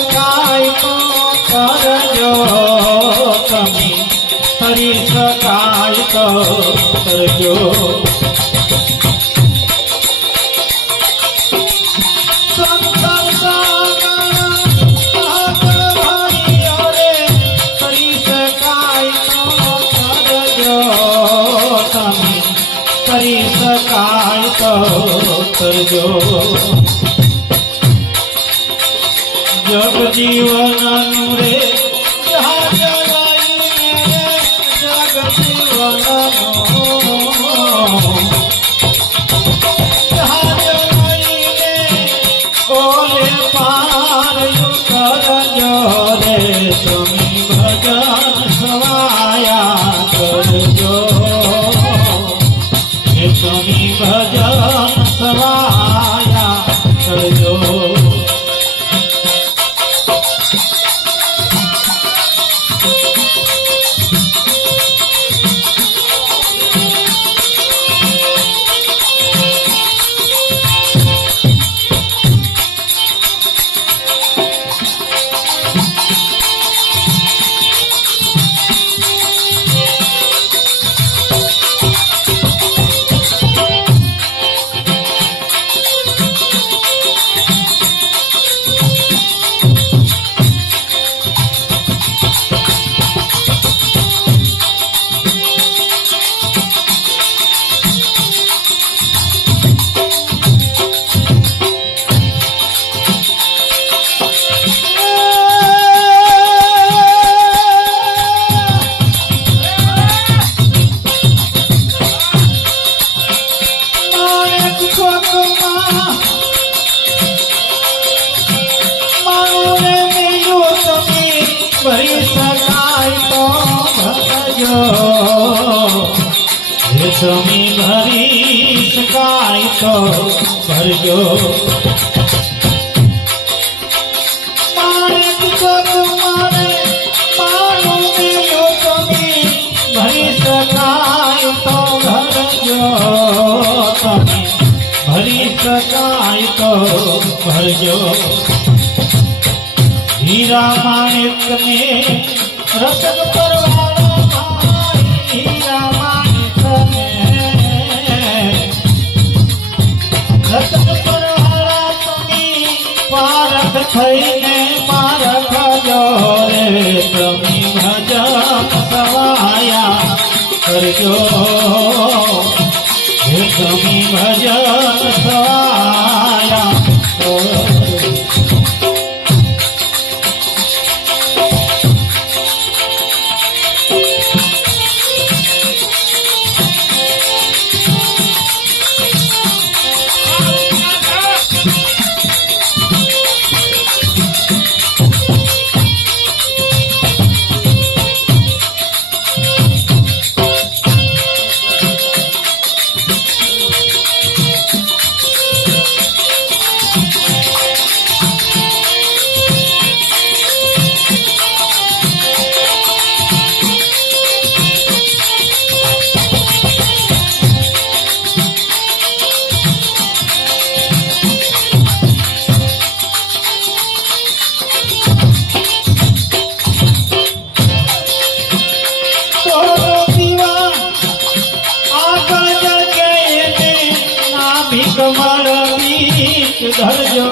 શકાય તો કરજો તમે કરી શકાય તો કરજો કરી શકાય તો કરજો જગજીવનનું રે જગજીવનનું બોલે પાર કરજો રે તમે ભજન સવાયા કરજો તમે ભજન સવાયા કરજો ભરી શકાય તો ભરજો તમે ભરી શકાય તો ભરજો ભરી શકાય તો ભરજો તમે ભરી શકાય તો ભરજો हीरा माणिक ने रतन परवाड़ा हीरा माणिक ने रतन परवाड़ा तुम्ही पारख थईने पारख जो रे तुम्ही भजन सवाया करजो हे तुम्ही भजन सवाया कमल बीच धरजो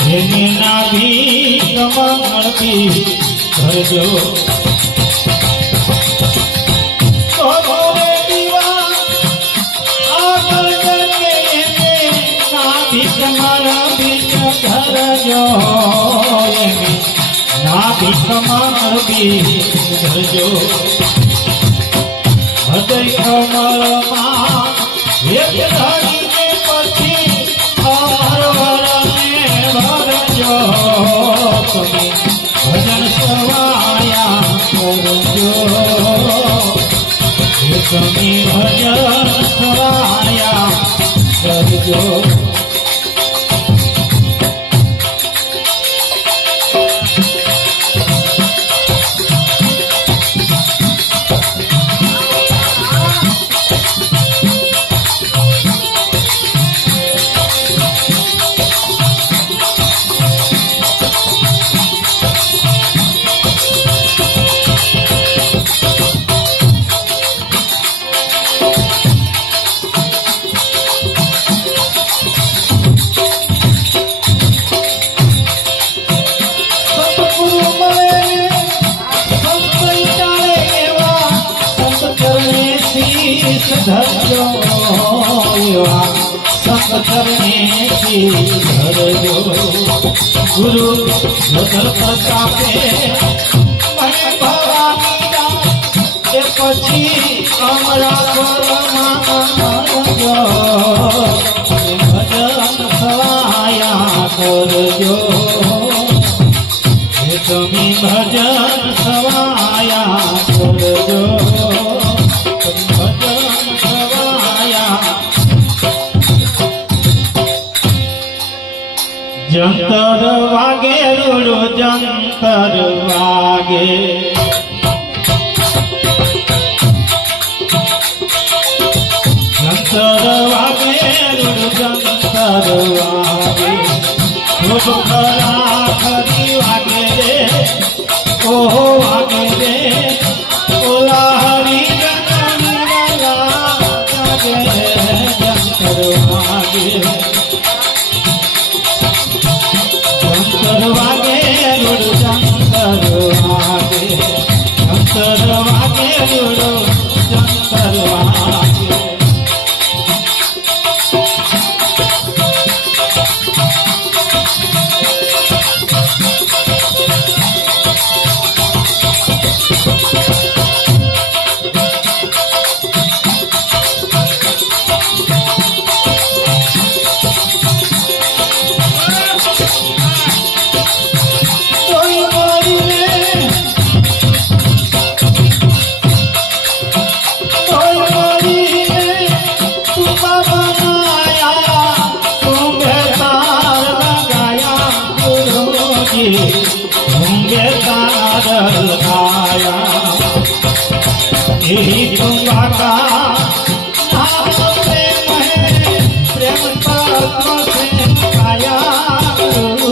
हेने नाभी कमल बीच धरजो नाभी कमल बीच धरजो नाभी कमल बीच धरजो हृदय कमल एक घड़ी के पछी अमर वरने भरजो तुम्ही भजन सवाया करजो तुम्ही भजन सवाया करजो धरजो एवा संतरने की धरजो गुरु नजर प्रतापे મને ભવાની એ પછી અમરા પરમાનંદ ભજન સવાયા કરજો એ તમે ભજન સવાયા કરજો ભજન સવાયા जंतर वागे रुड़ो जंतर वागे जंतर वागे रुड़ो जंतर वागे खूब खरा खरी वागे रे ओहो वागे रे ओला हरी जंतर वागे जंतर वागे वागे रुड़ जंतर वागे जंतर वागे रुड़ जंतर वागे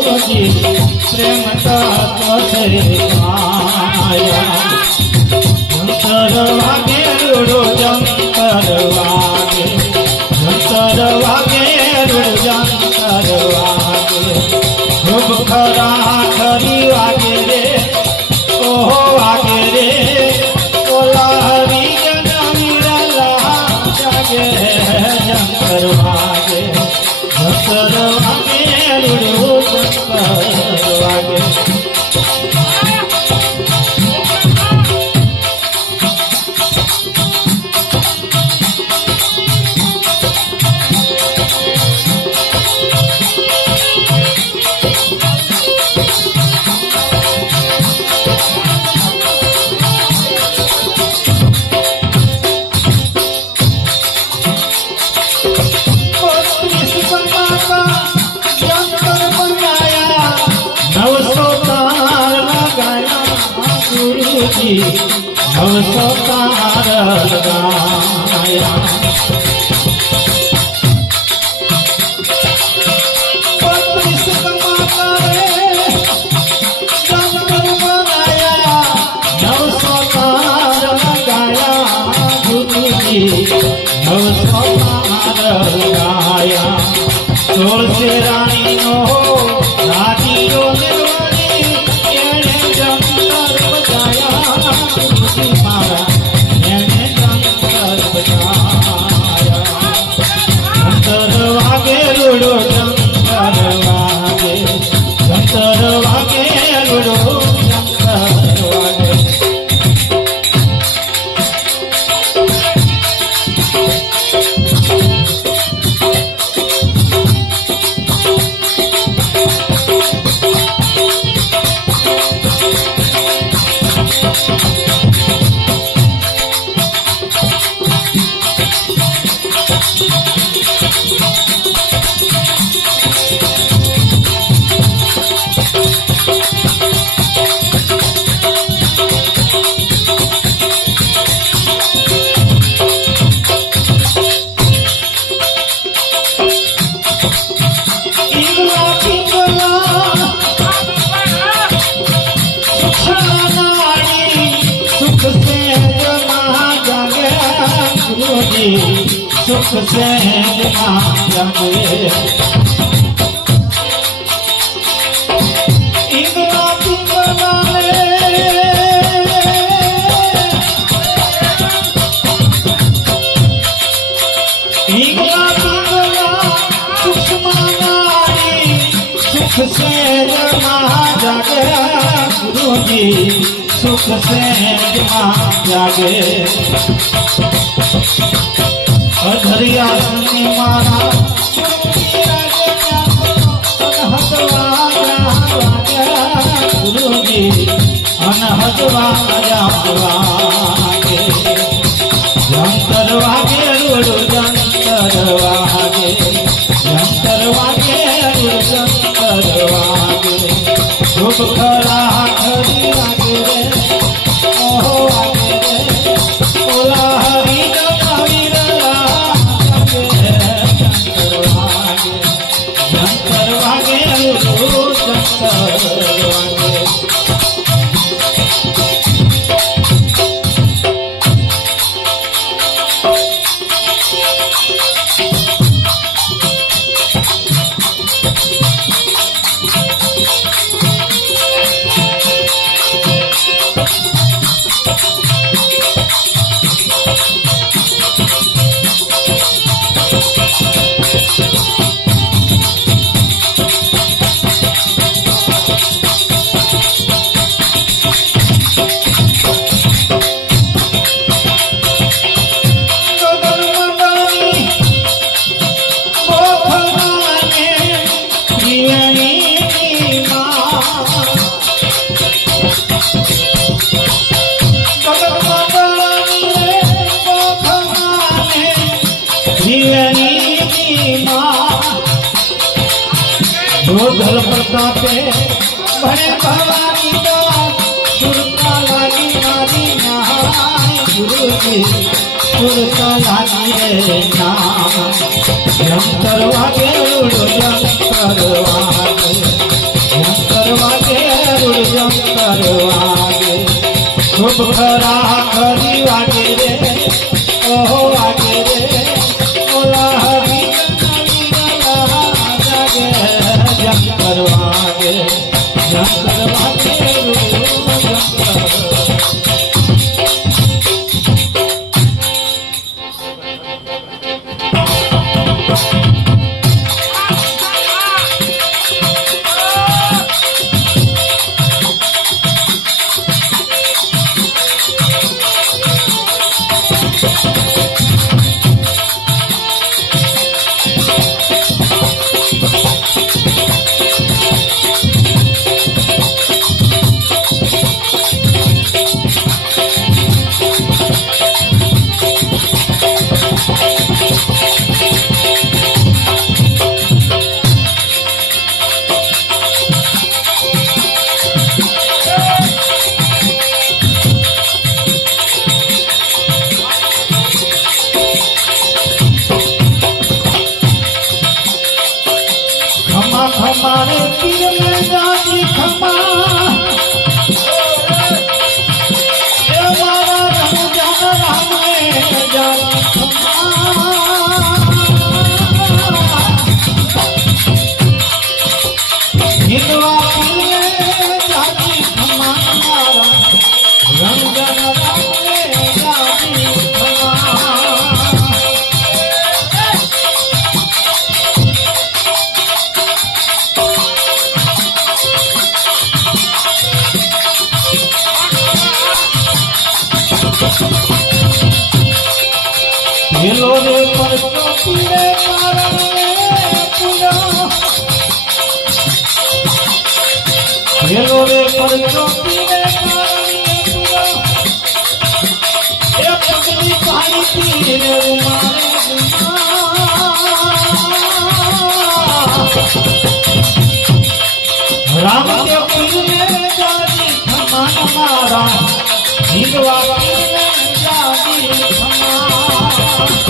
प्रेम तत्व से आया जंतर वागे रुड़ो जंतर वागे जंतर वागे रुड़ो जंतर वागे खूब खरा खरी वागे रे ओहो वागे रे ओला हरी जनमीरला जागे जंतर वागे जंतर वागे रुड़ो जंतर वागे नवसोतार लगाया नवसोतार लगाया गुरुजी नवसोतार लगाया सोल से रानी नो राजीयो निर्वाणी एने जंतर बजाया मारा एने जंतर बजाया जंतर वागे रुड़ो जंतर वागे जंतर वागे रुड़ो जंतर वागे सुख से जागे इंद्रा पिंगला जागे गुरु जी सुख से जागे अधरिया सुनी मारा गुरु जी अनहदवा जागे जंतर वागे रुड़ जंतर वागे जंतर वागे रुड़ जंतर वागे शुभ खरा हरि वागे रे ओहो वागे रे ओला हरि कबीर जंतर वागे रुड़ जंतर वागे धल प्रतापे भणे भवानी सुरता लागी मारी नहाय गुरु जी सुरता लागी रे नाम जंतर वागे रुड़ जंतर वागे जंतर वागे रुड़ जंतर वागे शुभ खरा हरि वागे रे ओहो वागे रे ओला हरि जंतर वागे जंतर वागे हमारे पीर में जाती खमा हमारा रंग जान हमें जाती खमा हिंदवा पीर में जाती खमा हमारा रंग जान हमें जाती खमा हेलो रे पर पीरे कारण पूजा हेलो रे पर पीरे कारण पूजा ए पगली पाई पीरे मारे राम के पीर में जाती खमा हमारा हिंदवा पीर में जाती खमा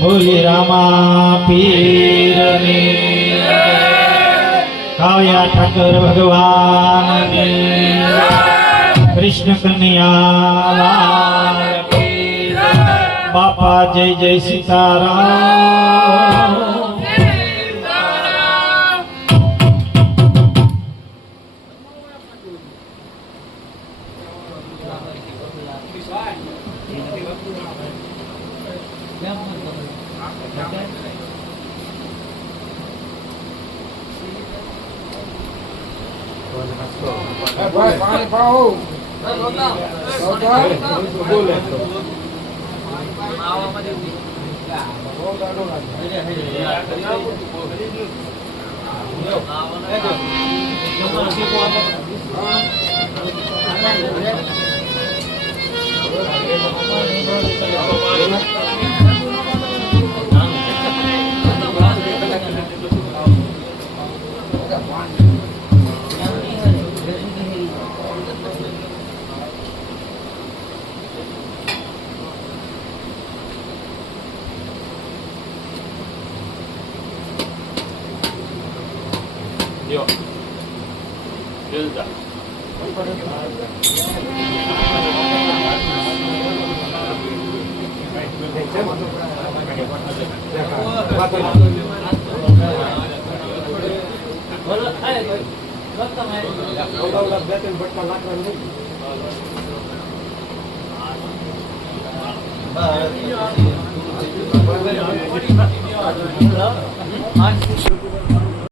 बोले रामा पीर ने काया ठाकुर भगवान ने कृष्ण कन्हैया लाल की बापा जय जय सीताराम। पानी पाओ Yo. Hilda. Hello.